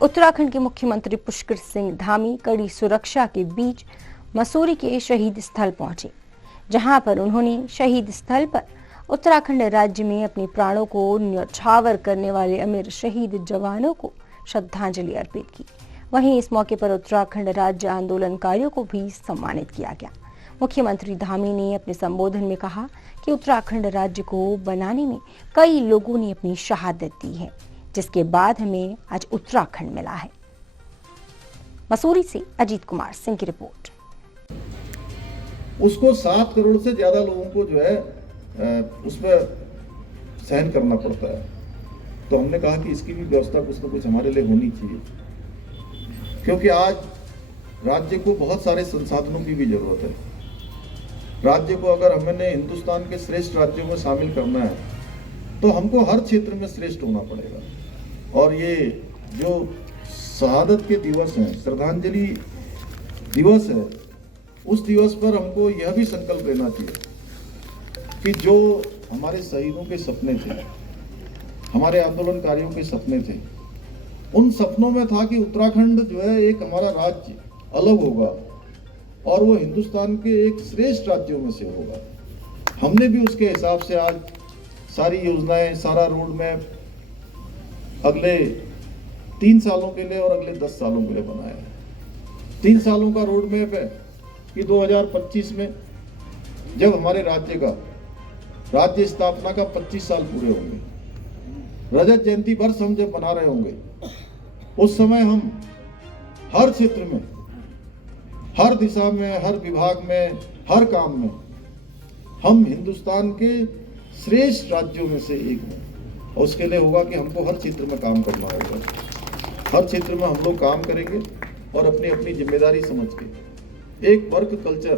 उत्तराखंड के मुख्यमंत्री पुष्कर सिंह धामी कड़ी सुरक्षा के बीच मसूरी के शहीद स्थल पहुंचे, जहां पर उन्होंने शहीद स्थल पर उत्तराखंड राज्य में अपने प्राणों को न्यौछावर करने वाले अमर शहीद जवानों को श्रद्धांजलि अर्पित की। वहीं इस मौके पर उत्तराखंड राज्य आंदोलनकारियों को भी सम्मानित किया गया। मुख्यमंत्री धामी ने अपने संबोधन में कहा कि उत्तराखंड राज्य को बनाने में कई लोगों ने अपनी शहादत दी है, जिसके बाद हमें आज उत्तराखंड मिला है। मसूरी से अजीत कुमार सिंह की रिपोर्ट। उसको 7 करोड़ से ज्यादा लोगों को जो है उसमें सहन करना पड़ता है, तो हमने कहा कि इसकी भी व्यवस्था कुछ ना कुछ हमारे लिए होनी चाहिए, क्योंकि आज राज्य को बहुत सारे संसाधनों की भी जरूरत है। राज्य को अगर हमने हिंदुस्तान के श्रेष्ठ राज्यों में शामिल करना है तो हमको हर क्षेत्र में श्रेष्ठ होना पड़ेगा। और ये जो शहादत के दिवस हैं, श्रद्धांजलि दिवस है, उस दिवस पर हमको यह भी संकल्प लेना चाहिए कि जो हमारे शहीदों के सपने थे, हमारे आंदोलनकारियों के सपने थे, उन सपनों में था कि उत्तराखंड जो है एक हमारा राज्य अलग होगा और वो हिंदुस्तान के एक श्रेष्ठ राज्यों में से होगा। हमने भी उसके हिसाब से आज सारी योजनाएं, सारा रोड मैप अगले 3 सालों के लिए और अगले 10 सालों के लिए बनाया है। 3 सालों का रोड मैप है कि 2025 में जब हमारे राज्य स्थापना का 25 साल पूरे होंगे, रजत जयंती वर्ष हम जब बना रहे होंगे, उस समय हम हर क्षेत्र में, हर दिशा में, हर विभाग में, हर काम में हम हिंदुस्तान के श्रेष्ठ राज्यों में से एक हैं। और उसके लिए होगा कि हमको हर क्षेत्र में काम करना होगा। हर क्षेत्र में हम लोग काम करेंगे और अपनी अपनी जिम्मेदारी समझ के एक वर्क कल्चर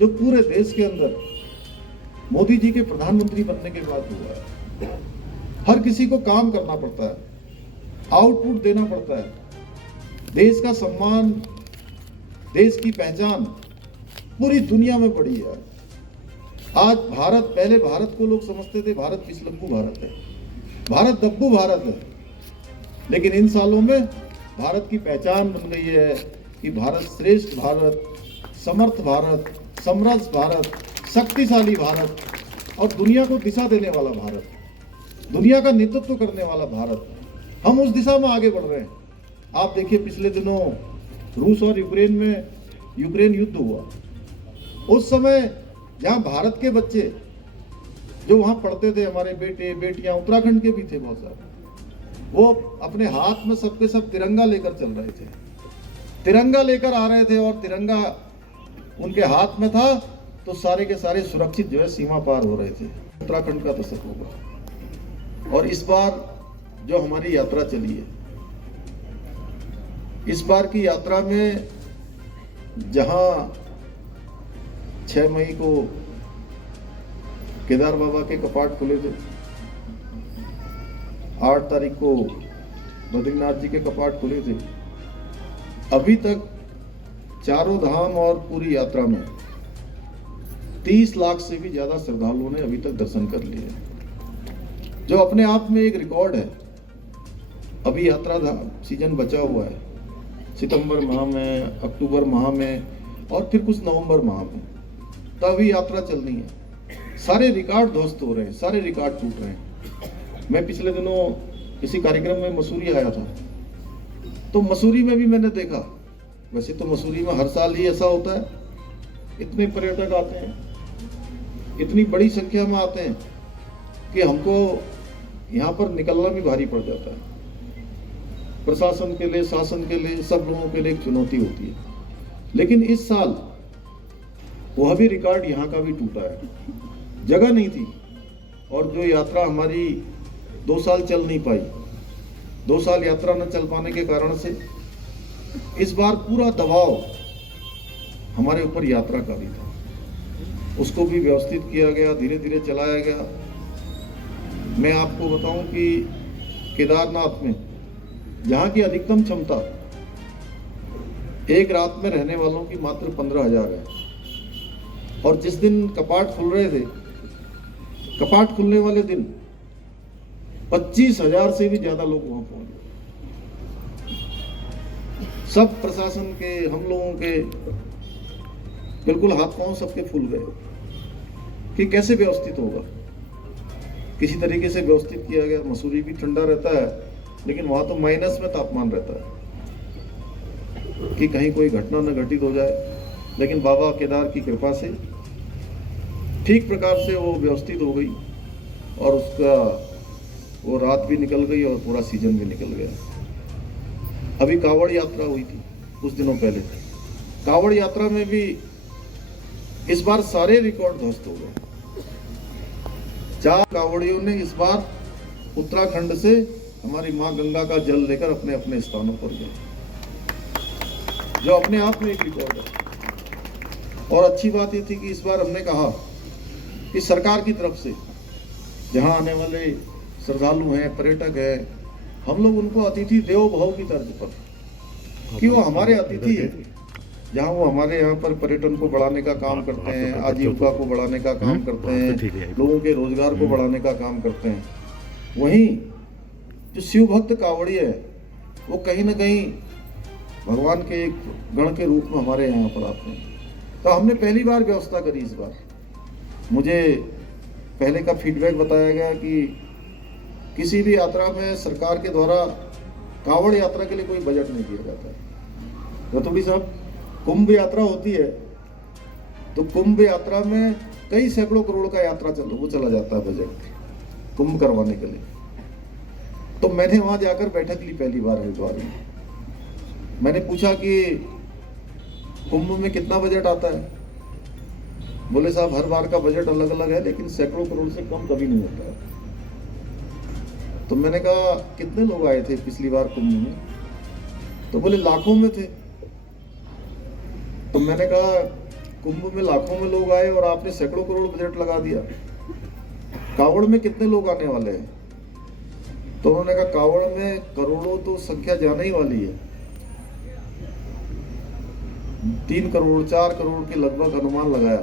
जो पूरे देश के अंदर मोदी जी के प्रधानमंत्री बनने के बाद हुआ है। हर किसी को काम करना पड़ता है, आउटपुट देना पड़ता है। देश का सम्मान, देश की पहचान पूरी दुनिया में बढ़ी है। आज भारत, पहले भारत को लोग समझते थे भारत पिछलग्गू भारत है, भारत दब्बू भारत है, लेकिन इन सालों में भारत की पहचान बन गई है कि भारत श्रेष्ठ भारत, समर्थ भारत, समृद्ध भारत, शक्तिशाली भारत और दुनिया को दिशा देने वाला भारत, दुनिया का नेतृत्व करने वाला भारत। हम उस दिशा में आगे बढ़ रहे हैं। आप देखिए, पिछले दिनों रूस और यूक्रेन युद्ध हुआ। उस समय जहां भारत के बच्चे जो वहां पढ़ते थे, हमारे बेटे बेटियां उत्तराखंड के भी थे बहुत सारे, वो अपने हाथ में सबके सब तिरंगा लेकर चल रहे थे, तिरंगा लेकर आ रहे थे और तिरंगा उनके हाथ में था, तो सारे के सारे सुरक्षित जो है सीमा पार हो रहे थे। उत्तराखंड का दशक होगा। और इस बार जो हमारी यात्रा चली है, इस बार की यात्रा में जहां 6 मई को केदार बाबा के कपाट खुले थे, 8 तारीख को बद्रीनाथ जी के कपाट खुले थे, अभी तक चारों धाम और पूरी यात्रा में 30 लाख से भी ज्यादा श्रद्धालुओं ने अभी तक दर्शन कर लिए, जो अपने आप में एक रिकॉर्ड है। अभी यात्रा सीजन बचा हुआ है, सितंबर माह में, अक्टूबर माह में और फिर कुछ नवंबर माह में, तो अभी यात्रा चलनी है। सारे रिकॉर्ड ध्वस्त हो रहे हैं, सारे रिकॉर्ड टूट रहे हैं। मैं पिछले दिनों किसी कार्यक्रम में मसूरी आया था, तो मसूरी में भी मैंने देखा, वैसे तो मसूरी में हर साल ही ऐसा होता है, इतने पर्यटक आते हैं, इतनी बड़ी संख्या में आते हैं कि हमको यहाँ पर निकलना भी भारी पड़ जाता है। प्रशासन के लिए, शासन के लिए, सब लोगों के लिए एक चुनौती होती है। लेकिन इस साल वह भी रिकॉर्ड यहाँ का भी टूटा है। जगह नहीं थी और जो यात्रा हमारी 2 साल चल नहीं पाई, 2 साल यात्रा न चल पाने के कारण से इस बार पूरा दबाव हमारे ऊपर यात्रा का भी था। उसको भी व्यवस्थित किया गया, धीरे धीरे चलाया गया। मैं आपको बताऊं कि केदारनाथ में जहां की अधिकतम क्षमता एक रात में रहने वालों की मात्र 15,000 है, और जिस दिन कपाट खुल रहे थे, कपाट खुलने वाले दिन 25,000 से भी ज्यादा लोग वहां पहुंच गए। सब प्रशासन के, हम लोगों के बिल्कुल हाथ पांव सबके फूल गए कि कैसे व्यवस्थित होगा। किसी तरीके से व्यवस्थित किया गया। मसूरी भी ठंडा रहता है, लेकिन वहां तो माइनस में तापमान रहता है कि कहीं कोई घटना न घटित हो जाए। लेकिन बाबा केदार की कृपा से ठीक प्रकार से वो व्यवस्थित हो गई और उसका वो रात भी निकल गई और पूरा सीजन भी निकल गया। अभी कावड़ यात्रा हुई थी कुछ दिनों पहले। कावड़ यात्रा में भी इस बार सारे रिकॉर्ड ध्वस्त हो गए। 4 कावड़ियों ने इस बार उत्तराखंड से हमारी मां गंगा का जल लेकर अपने अपने स्थानों पर गए, जो अपने आप में एक रिकॉर्ड है। और अच्छी बात ये थी कि इस बार हमने कहा कि सरकार की तरफ से जहां आने वाले श्रद्धालु हैं, पर्यटक हैं, हम लोग उनको अतिथि देवो भव की तर्ज पर, कि वो हमारे अतिथि है। जहां वो हमारे यहाँ पर पर्यटन को बढ़ाने का काम करते हैं, आजीविका को बढ़ाने का काम करते हैं, लोगों के रोजगार को बढ़ाने का काम करते हैं, वहीं जो शिव भक्त कावड़िया है वो कहीं ना कहीं भगवान के एक गण के रूप में हमारे यहाँ पर आते हैं। तो हमने पहली बार व्यवस्था करी इस बार। मुझे पहले का फीडबैक बताया गया कि किसी भी यात्रा में सरकार के द्वारा कावड़ यात्रा के लिए कोई बजट नहीं दिया जाता है। रतोड़ी साहब, कुंभ यात्रा होती है तो कुंभ यात्रा में कई सैकड़ों करोड़ का यात्रा चला जाता है बजट कुंभ करवाने के लिए। तो मैंने वहां जाकर बैठक ली पहली बार हरिद्वार में। मैंने पूछा कि कुंभ में कितना बजट आता है। बोले साहब हर बार का बजट अलग अलग है, लेकिन सैकड़ों करोड़ से कम कभी नहीं होता है। तो मैंने कहा कितने लोग आए थे पिछली बार कुंभ में? तो बोले लाखों में थे। तो मैंने कहा कुंभ में लाखों में लोग आए और आपने सैकड़ों करोड़ बजट लगा दिया, कावड़ में कितने लोग आने वाले हैं? तो उन्होंने कहा कावड़ में करोड़ों तो संख्या जाने ही वाली है, 3 करोड़ 4 करोड़ के लगभग अनुमान लगाया।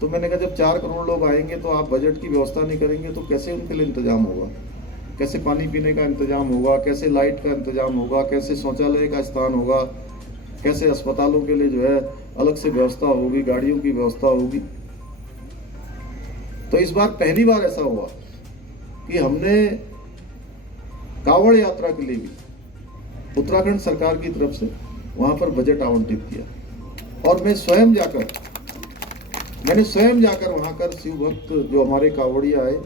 तो मैंने कहा जब 4 करोड़ लोग आएंगे तो आप बजट की व्यवस्था नहीं करेंगे तो कैसे उनके लिए इंतजाम होगा? कैसे पानी पीने का इंतजाम होगा? कैसे लाइट का इंतजाम होगा? कैसे शौचालय का स्थान होगा? कैसे अस्पतालों के लिए जो है अलग से व्यवस्था होगी, गाड़ियों की व्यवस्था होगी? तो इस बार पहली बार ऐसा हुआ कि हमने कावड़ यात्रा के लिए भी उत्तराखंड सरकार की तरफ से वहां पर बजट आवंटित किया। और मैंने स्वयं जाकर वहां कर शिव भक्त जो हमारे कावड़िया आए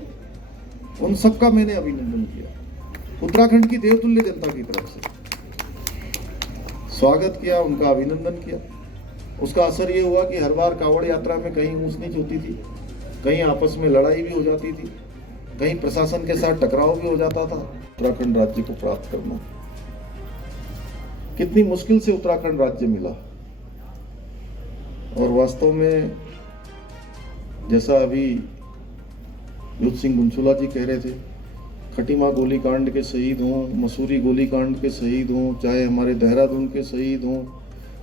उन सबका मैंने अभिनंदन किया। उत्तराखंड की देवतुल्य जनता की तरफ से स्वागत किया, उनका अभिनंदन किया। उसका असर ये हुआ कि हर बार कावड़ यात्रा में कहीं ऊंच नीच होती थी, कहीं आपस में लड़ाई भी हो जाती थी, कहीं प्रशासन के साथ टकराव भी हो जाता था। उत्तराखंड राज्य को प्राप्त करना कितनी मुश्किल से उत्तराखंड राज्य मिला। और वास्तव में जैसा अभी युद्ध सिंह गुंचुला जी कह रहे थे, खटीमा गोलीकांड के शहीद हों, मसूरी गोलीकांड के शहीद हों, चाहे हमारे देहरादून के शहीद हों,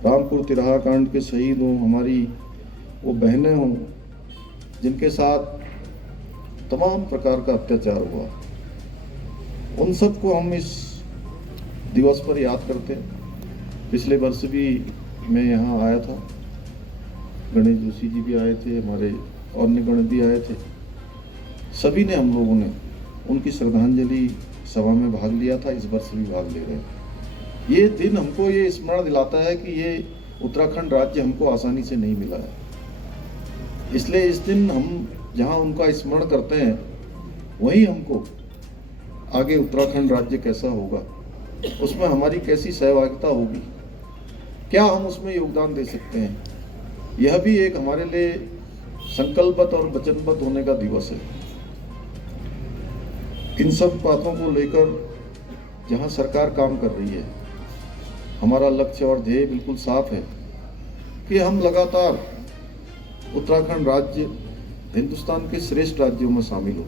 रामपुर तिराहा कांड के शहीद हों, हमारी वो बहनें हों जिनके साथ तमाम प्रकार का अत्याचार हुआ, उन सबको हम इस दिवस पर याद करते हैं। पिछले वर्ष भी मैं यहाँ आया था, गणेश जोशी जी भी आए थे, हमारे और निगण भी आए थे। सभी ने, हम लोगों ने उनकी श्रद्धांजलि सभा में भाग लिया था, इस वर्ष भी भाग ले रहे हैं। ये दिन हमको ये स्मरण दिलाता है कि ये उत्तराखंड राज्य हमको आसानी से नहीं मिला है। इसलिए इस दिन हम जहाँ उनका स्मरण करते हैं वहीं हमको आगे उत्तराखंड राज्य कैसा होगा, उसमें हमारी कैसी सहभागिता होगी, क्या हम उसमें योगदान दे सकते हैं, यह भी एक हमारे लिए संकल्पबद्ध और वचनबद्ध होने का दिवस है। इन सब बातों को लेकर जहां सरकार काम कर रही है, हमारा लक्ष्य और ध्येय बिल्कुल साफ है कि हम लगातार उत्तराखंड राज्य हिंदुस्तान के श्रेष्ठ राज्यों में शामिल हो,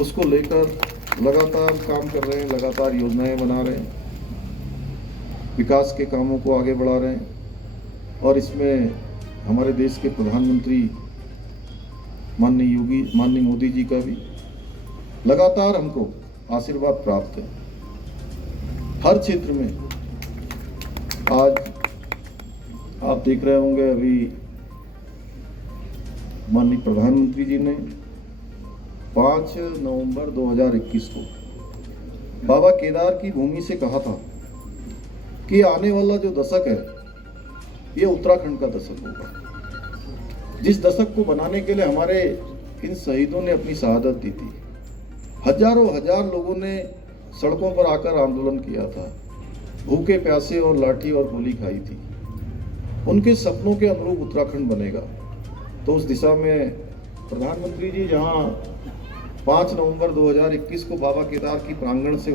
उसको लेकर लगातार काम कर रहे हैं, लगातार योजनाएं बना रहे हैं, विकास के कामों को आगे बढ़ा रहे हैं। और इसमें हमारे देश के प्रधानमंत्री माननीय मोदी जी का भी लगातार हमको आशीर्वाद प्राप्त है। हर क्षेत्र में आज आप देख रहे होंगे अभी माननीय प्रधानमंत्री जी ने 5 नवंबर 2021 को बाबा केदार की भूमि से कहा था कि आने वाला जो दशक है ये उत्तराखंड का दशक होगा। जिस दशक को बनाने के लिए हमारे इन शहीदों ने अपनी शहादत दी थी। हजारों हजार लोगों ने सड़कों पर आकर आंदोलन किया था, भूखे प्यासे और लाठी और गोली खाई थी। उनके सपनों के अनुरूप उत्तराखंड बनेगा। तो उस दिशा में प्रधानमंत्री जी जहां 5 नवंबर 2021 को बाबा केदार की प्रांगण से